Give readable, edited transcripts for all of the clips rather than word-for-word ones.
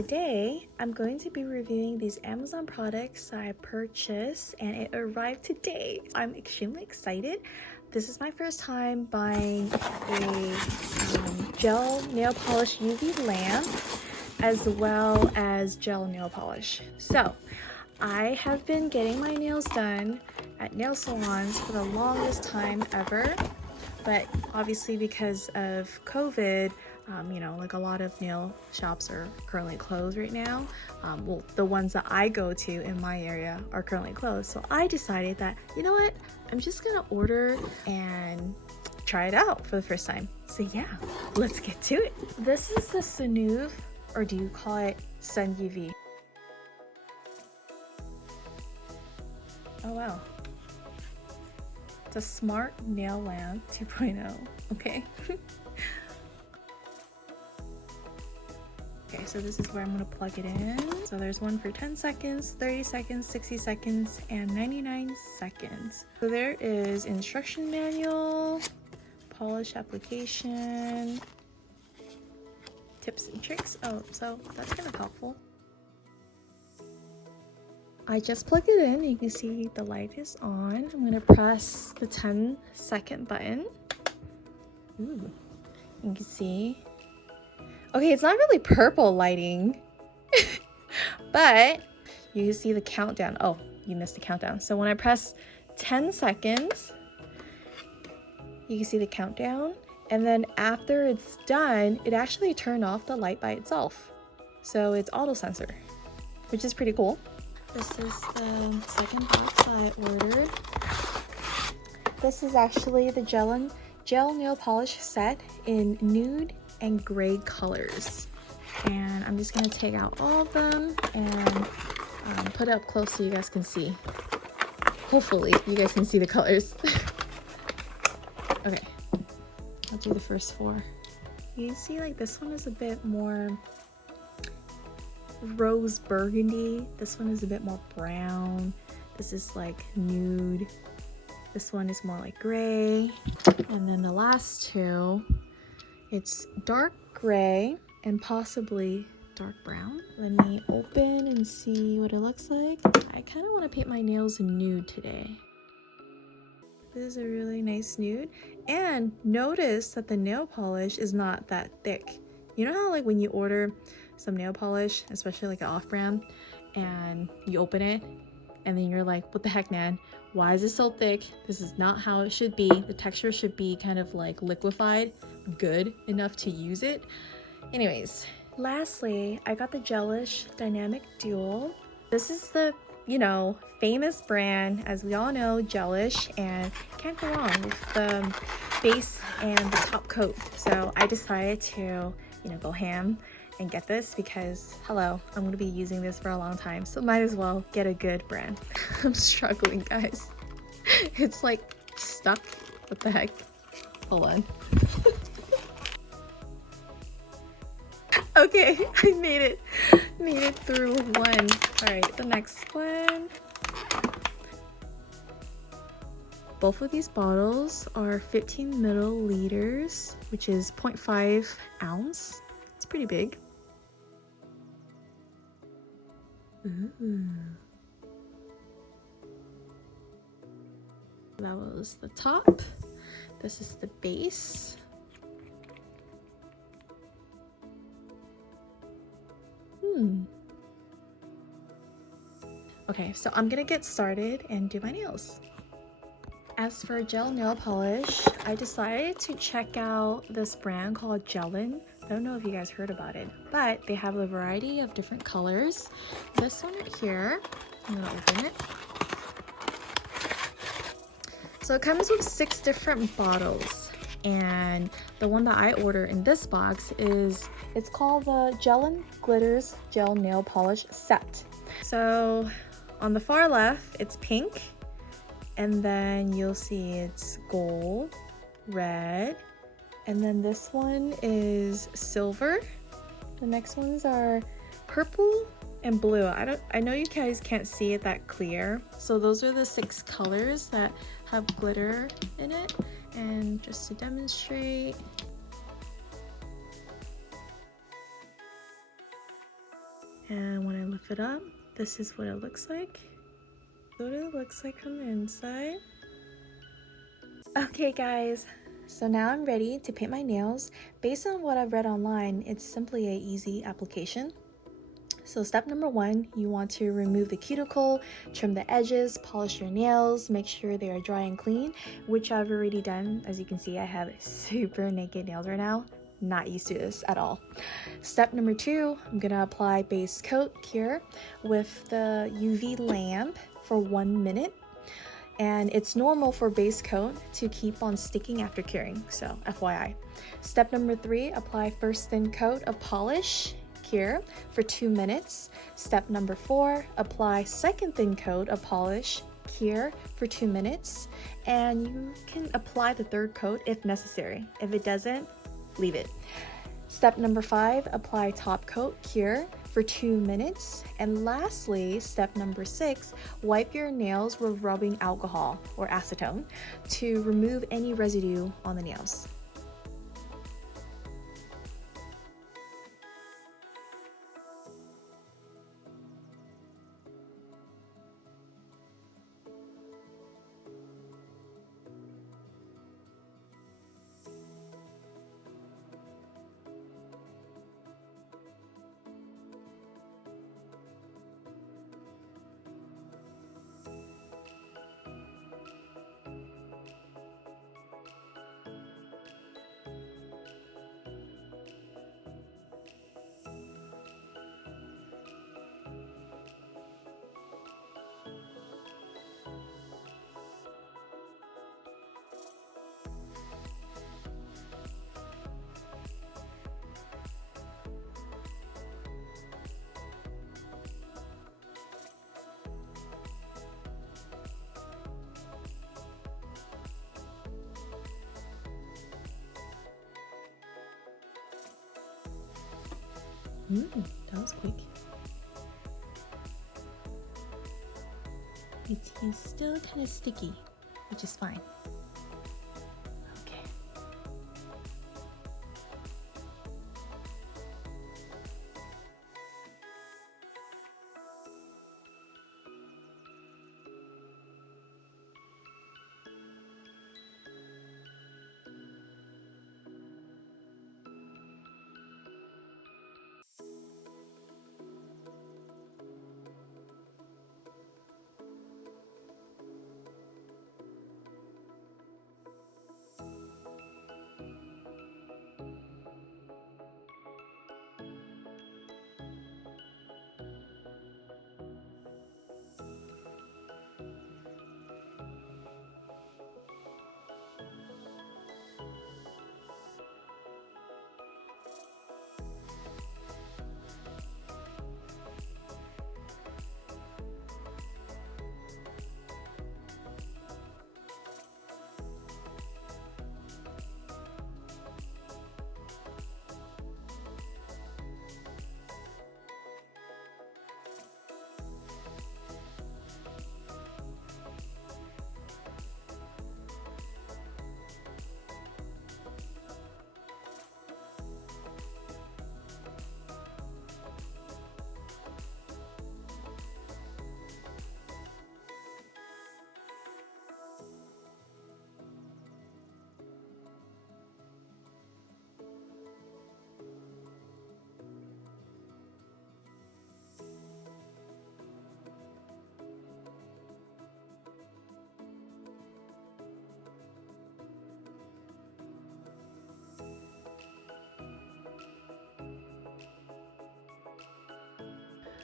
Today, I'm going to be reviewing these Amazon products I purchased and it arrived today. I'm extremely excited. This is my first time buying a gel nail polish UV lamp as well as gel nail polish. So, I have been getting my nails done at nail salons for the longest time ever, but obviously because of COVID, like a lot of nail shops are currently closed right now. Well, the ones that I go to in my area are currently closed. So I decided that, you know what, I'm just gonna order and try it out for the first time. So yeah, let's get to it. This is the SUNUV, or do you call it SUNUV? Oh wow. It's a smart nail lamp 2.0, okay? Okay, so this is where I'm gonna plug it in. So there's one for 10 seconds, 30 seconds, 60 seconds, and 99 seconds. So there is instruction manual, polish application, tips and tricks. Oh, so that's kind of helpful. I just plugged it in. You can see the light is on. I'm gonna press the 10-second button. Ooh, you can see. Okay, it's not really purple lighting, but you can see the countdown. Oh, you missed the countdown. So when I press 10 seconds, you can see the countdown. And then after it's done, it actually turned off the light by itself. So it's auto sensor, which is pretty cool. This is the second box I ordered. This is actually the gel nail polish set in nude and gray colors, and I'm just gonna take out all of them and put it up close so you guys can see. Hopefully you guys can see the colors. Okay, I'll do the first four. You see, like, this one is a bit more rose burgundy, this one is a bit more brown, this is like nude, this one is more like gray, and then the last two, it's dark gray and possibly dark brown. Let me open and see what it looks like. I kind of want to paint my nails in nude today. This is a really nice nude, and notice that the nail polish is not that thick. You know how, like, when you order some nail polish, especially like an off-brand, and you open it and then you're like, what the heck, man, why is it so thick? This is not how it should be. The texture should be kind of like liquefied, good enough to use it. Anyways, lastly, I got the Gelish Dynamic Dual. This is the, famous brand, as we all know, Gelish, and can't go wrong with the base and the top coat. So I decided to, go ham and get this because, hello, I'm going to be using this for a long time, so might as well get a good brand. I'm struggling, guys. It's like stuck. What the heck? Hold on. Okay, I made it through one. All right, the next one. Both of these bottles are 15 milliliters, which is 0.5 ounce. It's pretty big. Ooh. That was the top. This is the base. Okay, so I'm gonna get started and do my nails. As for gel nail polish, I decided to check out this brand called Gellen. I don't know if you guys heard about it, but they have a variety of different colors. This one right here, I'm gonna open it. So it comes with 6 different bottles, and the one that I order in this box it's called the Gellen Glitters Gel Nail Polish Set. So on the far left, it's pink, and then you'll see it's gold, red, and then this one is silver. The next ones are purple and blue. I know you guys can't see it that clear. So those are the 6 colors that have glitter in it. And just to demonstrate, And when I lift it up, this is what it looks like. What it looks like from the inside. Okay guys, so now I'm ready to paint my nails. Based on what I've read online, it's simply an easy application. So step number 1, you want to remove the cuticle, trim the edges, polish your nails, make sure they are dry and clean, which I've already done. As you can see, I have super naked nails right now. Not used to this at all. Step number 2, I'm gonna apply base coat cure with the UV lamp for 1 minute. And it's normal for base coat to keep on sticking after curing, so FYI. Step number 3, apply first thin coat of polish cure for 2 minutes. Step number 4, apply second thin coat of polish cure for 2 minutes, and you can apply the third coat if necessary. If it doesn't, leave it. Step number 5, apply top coat cure for 2 minutes. And lastly, step number 6, wipe your nails with rubbing alcohol or acetone to remove any residue on the nails. That was quick. He's still kind of sticky, which is fine. Okay.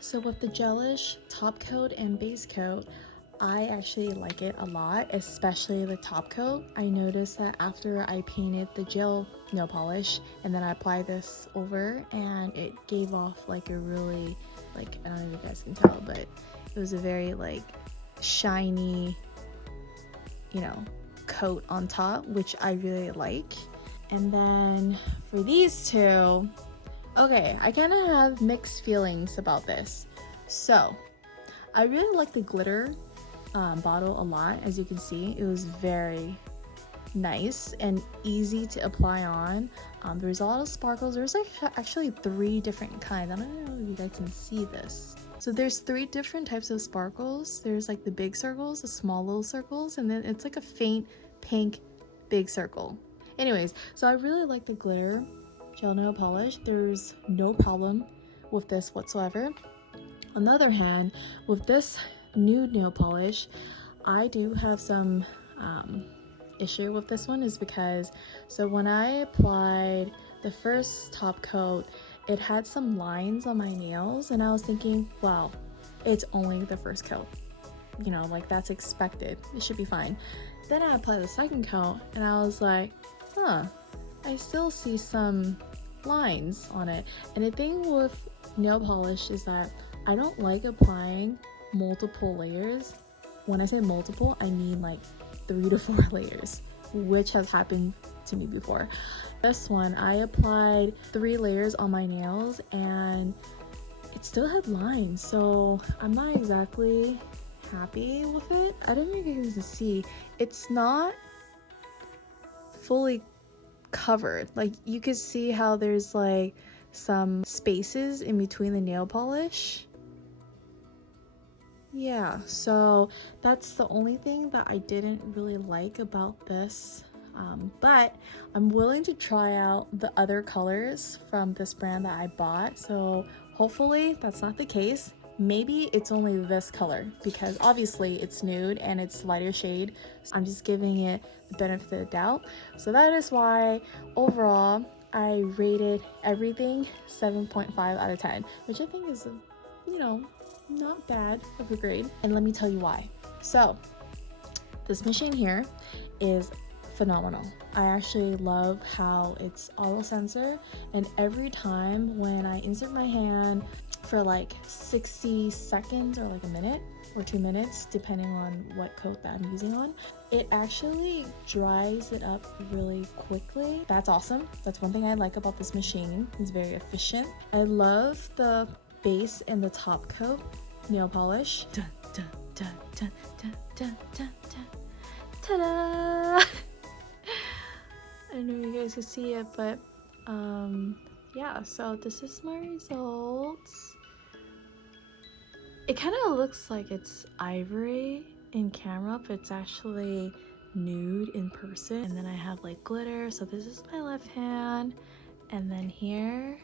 So with the gelish top coat and base coat, I actually like it a lot, especially the top coat. I noticed that after I painted the gel nail polish and then I applied this over, and it gave off like a really, like, I don't know if you guys can tell, but it was a very like shiny, you know, coat on top, which I really like. And then for these two, okay, I kind of have mixed feelings about this. So I really like the glitter bottle a lot. As you can see, it was very nice and easy to apply on. There's a lot of sparkles. There's like actually 3 different kinds. I don't know if you guys can see this. So there's 3 different types of sparkles. There's like the big circles, the small little circles, and then it's like a faint pink big circle. Anyways, so I really like the glitter gel nail polish. There's no problem with this whatsoever. On the other hand, with this nude nail polish, I do have some issue with this one, is because so when I applied the first top coat, it had some lines on my nails, and I was thinking, well, it's only the first coat, you know, like that's expected, it should be fine. Then I applied the second coat and I was like, I still see some lines on it. And the thing with nail polish is that I don't like applying multiple layers. When I say multiple, I mean like 3 to 4 layers, which has happened to me before. This one, I applied 3 layers on my nails and it still had lines, so I'm not exactly happy with it. I don't know if you guys can see, it's not fully covered. Like you could see how there's like some spaces in between the nail polish. Yeah, so that's the only thing that I didn't really like about this, but I'm willing to try out the other colors from this brand that I bought, so hopefully that's not the case. Maybe it's only this color, because obviously it's nude and it's lighter shade, so I'm just giving it the benefit of the doubt. So that is why overall I rated everything 7.5 out of 10, which I think is, you know, not bad of a grade. And let me tell you why. So this machine here is phenomenal. I actually love how it's auto sensor, and every time when I insert my hand for like 60 seconds or like a minute or 2 minutes, depending on what coat that I'm using on, it actually dries it up really quickly. That's awesome. That's one thing I like about this machine. It's very efficient. I love the base and the top coat nail polish. Dun, dun, dun, dun, dun, dun, dun, dun. Ta-da! I don't know if you guys can see it, but yeah, so this is my results. It kind of looks like it's ivory in camera, but it's actually nude in person. And then I have like glitter, so this is my left hand, and then here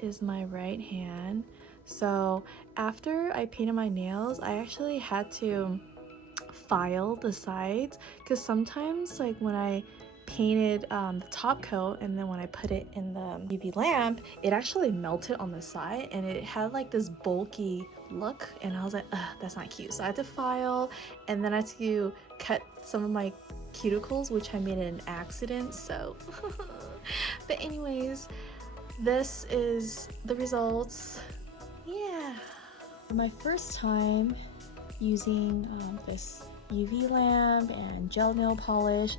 is my right hand. So after I painted my nails, I actually had to file the sides, because sometimes like when I painted the top coat and then when I put it in the UV lamp, it actually melted on the side and it had like this bulky look, and I was like, ugh, that's not cute. So I had to file, and then I had to cut some of my cuticles, which I made an accident, so but anyways, this is the results. Yeah, my first time using this UV lamp and gel nail polish,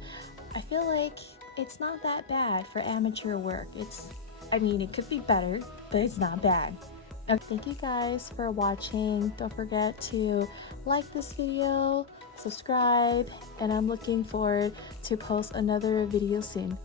I feel like it's not that bad for amateur work. I mean, it could be better, but it's not bad. Okay, thank you guys for watching. Don't forget to like this video, subscribe, and I'm looking forward to post another video soon.